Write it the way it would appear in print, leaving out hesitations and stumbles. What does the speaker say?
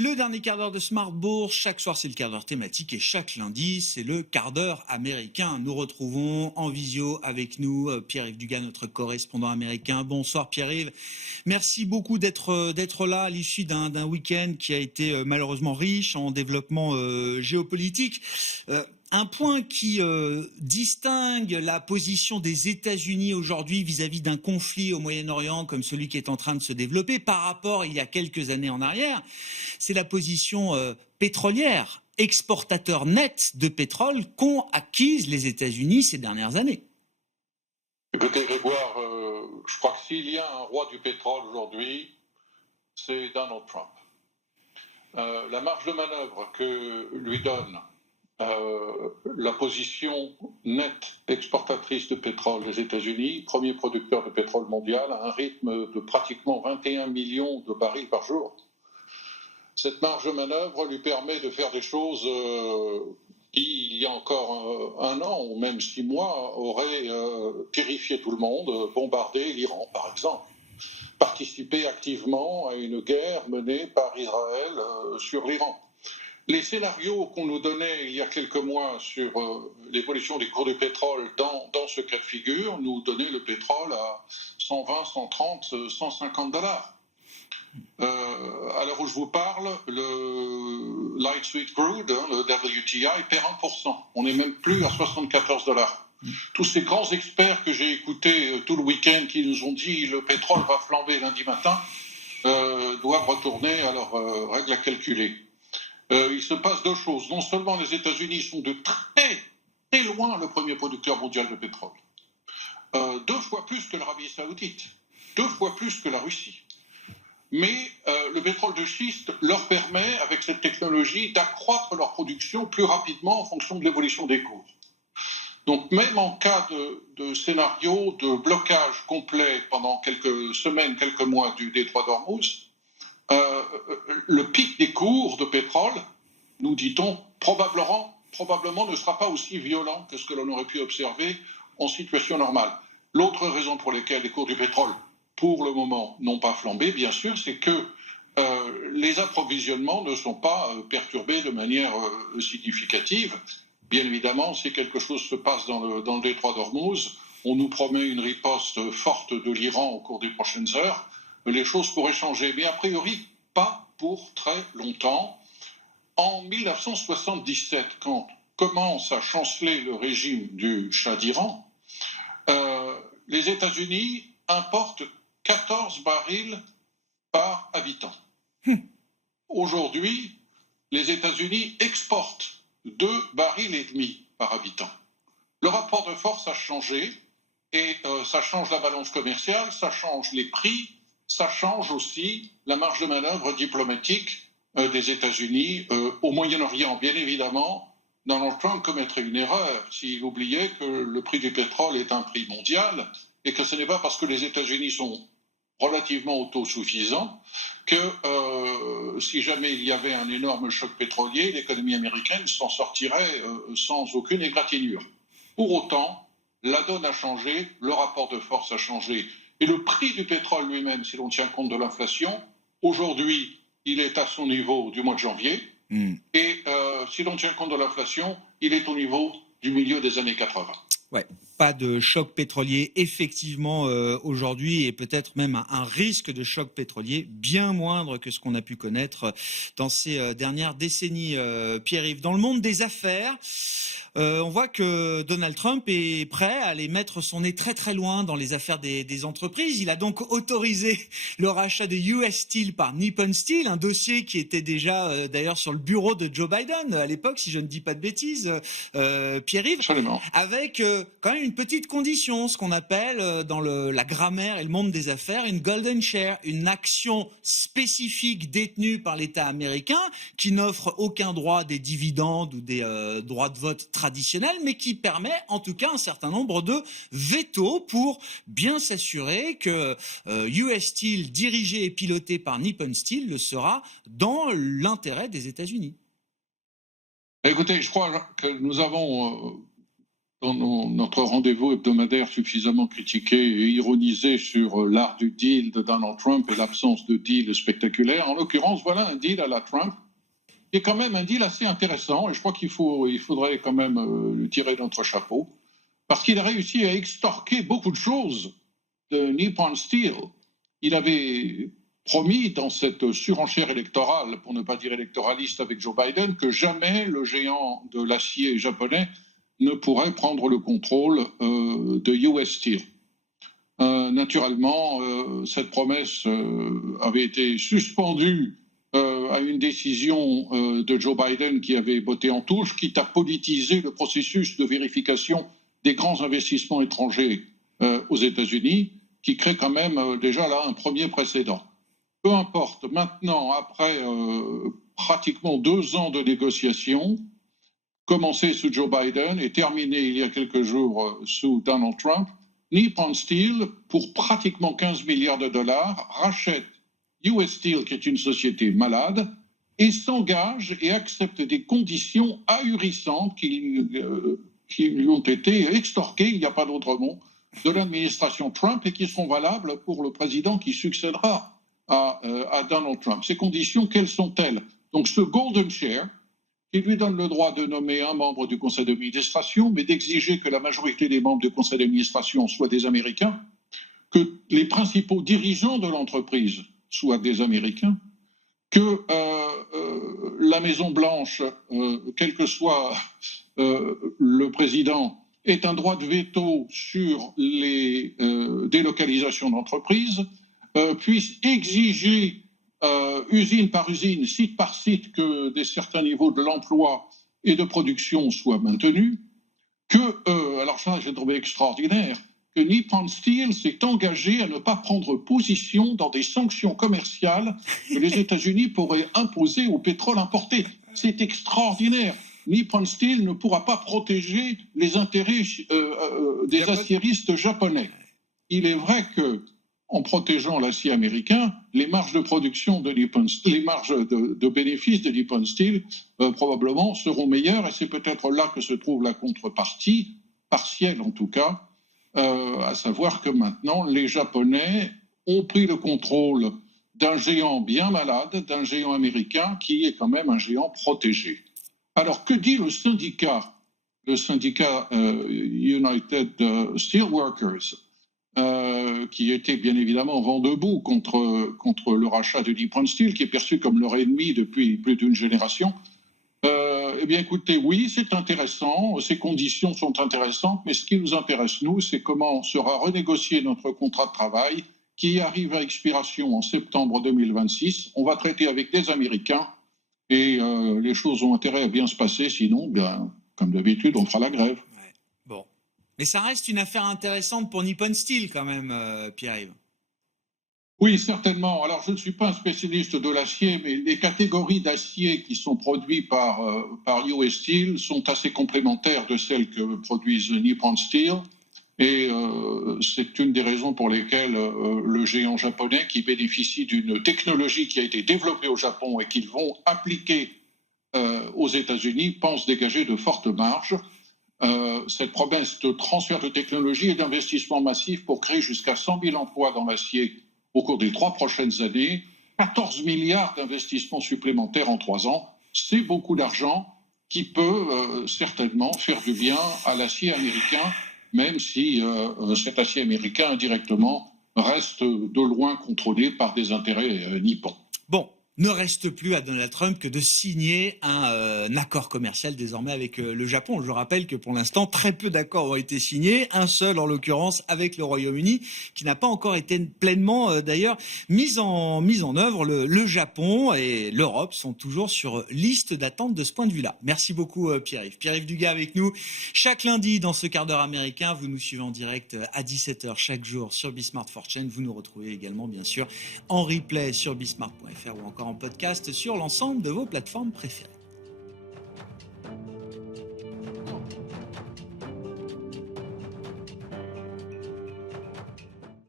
Le dernier quart d'heure de Smart Bourse, chaque soir c'est le quart d'heure thématique et chaque lundi c'est le quart d'heure américain. Nous retrouvons en visio avec nous Pierre-Yves Dugas, notre correspondant américain. Bonsoir Pierre-Yves, merci beaucoup d'être là à l'issue d'un week-end qui a été malheureusement riche en développement géopolitique. Un point qui distingue la position des États-Unis aujourd'hui vis-à-vis d'un conflit au Moyen-Orient comme celui qui est en train de se développer par rapport il y a quelques années en arrière, c'est la position pétrolière, exportateur net de pétrole qu'ont acquise les États-Unis ces dernières années. Écoutez Grégoire, je crois que s'il y a un roi du pétrole aujourd'hui, c'est Donald Trump. La marge de manœuvre que lui donne la position nette exportatrice de pétrole des États-Unis, premier producteur de pétrole mondial, à un rythme de pratiquement 21 millions de barils par jour. Cette marge de manœuvre lui permet de faire des choses qui, il y a encore un an ou même 6 mois, auraient purifié tout le monde, bombardé l'Iran par exemple, participer activement à une guerre menée par Israël sur l'Iran. Les scénarios qu'on nous donnait il y a quelques mois sur l'évolution des cours du pétrole dans ce cas de figure nous donnaient le pétrole à 120, 130, 150 dollars. À l'heure où je vous parle, le Light Sweet Crude, le WTI, perd 1%. On n'est même plus à 74 dollars. Tous ces grands experts que j'ai écoutés tout le week-end qui nous ont dit le pétrole va flamber lundi matin doivent retourner à leurs règles à calculer. Il se passe deux choses. Non seulement les États-Unis sont de très loin le premier producteur mondial de pétrole, 2 fois plus que l'Arabie Saoudite, 2 fois plus que la Russie. Mais le pétrole de schiste leur permet, avec cette technologie, d'accroître leur production plus rapidement en fonction de l'évolution des cours. Donc même en cas de scénario de blocage complet pendant quelques semaines, quelques mois du détroit d'Ormuz, le pic des cours de pétrole, nous dit-on, probablement ne sera pas aussi violent que ce que l'on aurait pu observer en situation normale. L'autre raison pour laquelle les cours du pétrole, pour le moment, n'ont pas flambé, bien sûr, c'est que les approvisionnements ne sont pas perturbés de manière significative. Bien évidemment, si quelque chose se passe dans le détroit d'Ormuz, on nous promet une riposte forte de l'Iran au cours des prochaines heures, les choses pourraient changer, mais a priori pas pour très longtemps. En 1977, quand commence à chanceler le régime du Shah d'Iran, les États-Unis importent 14 barils par habitant. Aujourd'hui, les États-Unis exportent 2 barils et demi par habitant. Le rapport de force a changé et ça change la balance commerciale, ça change les prix, ça change aussi la marge de manœuvre diplomatique des États-Unis au Moyen-Orient. Bien évidemment, Donald Trump commettrait une erreur s'il oubliait que le prix du pétrole est un prix mondial et que ce n'est pas parce que les États-Unis sont relativement autosuffisants que si jamais il y avait un énorme choc pétrolier, l'économie américaine s'en sortirait sans aucune égratignure. Pour autant, la donne a changé, le rapport de force a changé. Et le prix du pétrole lui-même, si l'on tient compte de l'inflation, aujourd'hui, il est à son niveau du mois de janvier. Et si l'on tient compte de l'inflation, il est au niveau du milieu des années 80. Ouais, pas de choc pétrolier effectivement aujourd'hui et peut-être même un risque de choc pétrolier bien moindre que ce qu'on a pu connaître dans ces dernières décennies. Pierre-Yves, dans le monde des affaires, on voit que Donald Trump est prêt à aller mettre son nez très très loin dans les affaires des entreprises. Il a donc autorisé le rachat de US Steel par Nippon Steel, un dossier qui était déjà d'ailleurs sur le bureau de Joe Biden à l'époque, si je ne dis pas de bêtises, Pierre-Yves, Absolument. avec quand même une petite condition, ce qu'on appelle dans la grammaire et le monde des affaires, une golden share, une action spécifique détenue par l'État américain qui n'offre aucun droit des dividendes ou des droits de vote traditionnels, mais qui permet en tout cas un certain nombre de vétos pour bien s'assurer que US Steel, dirigé et piloté par Nippon Steel, le sera dans l'intérêt des États-Unis. Écoutez, je crois que nous avons dans notre rendez-vous hebdomadaire suffisamment critiqué et ironisé sur l'art du deal de Donald Trump et l'absence de deal spectaculaire. En l'occurrence, voilà un deal à la Trump, qui est quand même un deal assez intéressant, et je crois qu'il faudrait quand même lui tirer notre chapeau, parce qu'il a réussi à extorquer beaucoup de choses de Nippon Steel. Il avait promis dans cette surenchère électorale, pour ne pas dire électoraliste avec Joe Biden, que jamais le géant de l'acier japonais ne pourrait prendre le contrôle de US Steel. Naturellement, cette promesse avait été suspendue à une décision de Joe Biden qui avait botté en touche, quitte à politiser le processus de vérification des grands investissements étrangers aux États-Unis, qui crée quand même déjà là un premier précédent. Peu importe, maintenant, après pratiquement 2 ans de négociations, commencé sous Joe Biden et terminé il y a quelques jours sous Donald Trump, Nippon Steel, pour pratiquement 15 milliards de dollars, rachète US Steel, qui est une société malade, et s'engage et accepte des conditions ahurissantes qui lui ont été extorquées, il n'y a pas d'autre mot, de l'administration Trump et qui seront valables pour le président qui succédera à Donald Trump. Ces conditions, quelles sont-elles? Donc ce Golden Share, qui lui donne le droit de nommer un membre du conseil d'administration, mais d'exiger que la majorité des membres du conseil d'administration soient des Américains, que les principaux dirigeants de l'entreprise soient des Américains, que la Maison-Blanche, quel que soit le président, ait un droit de veto sur les délocalisations d'entreprises, puisse exiger usine par usine, site par site, que certains niveaux de l'emploi et de production soient maintenus, alors ça j'ai trouvé extraordinaire, que Nippon Steel s'est engagé à ne pas prendre position dans des sanctions commerciales que les États-Unis pourraient imposer au pétrole importé. C'est extraordinaire. Nippon Steel ne pourra pas protéger les intérêts des aciéristes japonais. Il est vrai que en protégeant l'acier américain, les marges de production de Nippon Steel, les marges de bénéfices de Nippon Steel probablement seront meilleures, et c'est peut-être là que se trouve la contrepartie, partielle en tout cas, à savoir que maintenant les Japonais ont pris le contrôle d'un géant bien malade, d'un géant américain qui est quand même un géant protégé. Alors que dit le syndicat United Steelworkers, qui était bien évidemment vent debout contre le rachat de Nippon Steel, qui est perçu comme leur ennemi depuis plus d'une génération. Eh bien écoutez, oui, c'est intéressant, ces conditions sont intéressantes, mais ce qui nous intéresse, nous, c'est comment sera renégocié notre contrat de travail qui arrive à expiration en septembre 2026. On va traiter avec des Américains et les choses ont intérêt à bien se passer, sinon, bien, comme d'habitude, on fera la grève. Ouais. Bon. Mais ça reste une affaire intéressante pour Nippon Steel quand même, Pierre-Yves. Oui, certainement. Alors, je ne suis pas un spécialiste de l'acier, mais les catégories d'acier qui sont produites par US Steel sont assez complémentaires de celles que produisent Nippon Steel. Et c'est une des raisons pour lesquelles le géant japonais, qui bénéficie d'une technologie qui a été développée au Japon et qu'ils vont appliquer aux États-Unis, pense dégager de fortes marges. Cette promesse de transfert de technologie et d'investissement massif pour créer jusqu'à 100 000 emplois dans l'acier au cours des 3 prochaines années, 14 milliards d'investissements supplémentaires en 3 ans, c'est beaucoup d'argent qui peut certainement faire du bien à l'acier américain, même si cet acier américain indirectement reste de loin contrôlé par des intérêts nippons. Bon. Ne reste plus à Donald Trump que de signer un accord commercial désormais avec le Japon. Je rappelle que pour l'instant, très peu d'accords ont été signés, un seul en l'occurrence avec le Royaume-Uni, qui n'a pas encore été pleinement d'ailleurs mis en œuvre. Le Japon et l'Europe sont toujours sur liste d'attente de ce point de vue-là. Merci beaucoup Pierre-Yves. Pierre-Yves Dugas avec nous chaque lundi dans ce quart d'heure américain. Vous nous suivez en direct à 17h chaque jour sur Bismart Fortune. Vous nous retrouvez également bien sûr en replay sur bismart.fr ou encore en podcast sur l'ensemble de vos plateformes préférées.